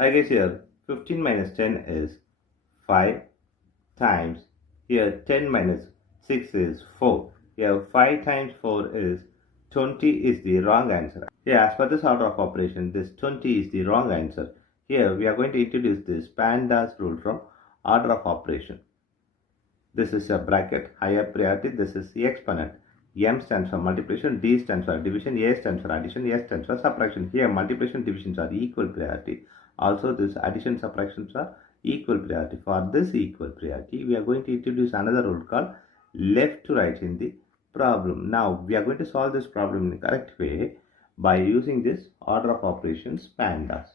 I guess here 15 minus 10 is 5 times, here 10 minus 6 is 4. Here 5 times 4 is 20 is the wrong answer. Here as per this order of operation, this 20 is the wrong answer. Here we are going to introduce this PEMDAS rule from order of operation. This is a bracket, higher priority, this is the exponent. M stands for multiplication, D stands for division, A stands for addition, S stands for subtraction. Here multiplication divisions are equal priority. Also this addition subtractions are equal priority. For this equal priority, we are going to introduce another rule called left to right in the problem. Now we are going to solve this problem in the correct way by using this order of operations PEMDAS.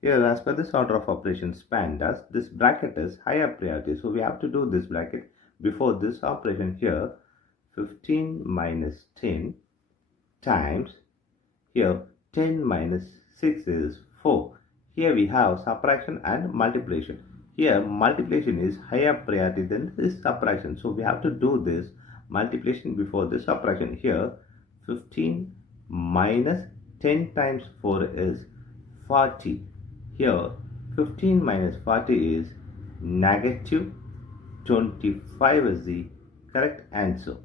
Here, as per this order of operations PEMDAS, this bracket is higher priority. So we have to do this bracket before this operation here. 15 minus 10 times, here 10 minus 6 is 4. Here we have subtraction and multiplication. Here multiplication is higher priority than this subtraction. So we have to do this multiplication before this subtraction. Here 15 minus 10 times 4 is 40. Here 15 minus 40 is negative 25 is the correct answer.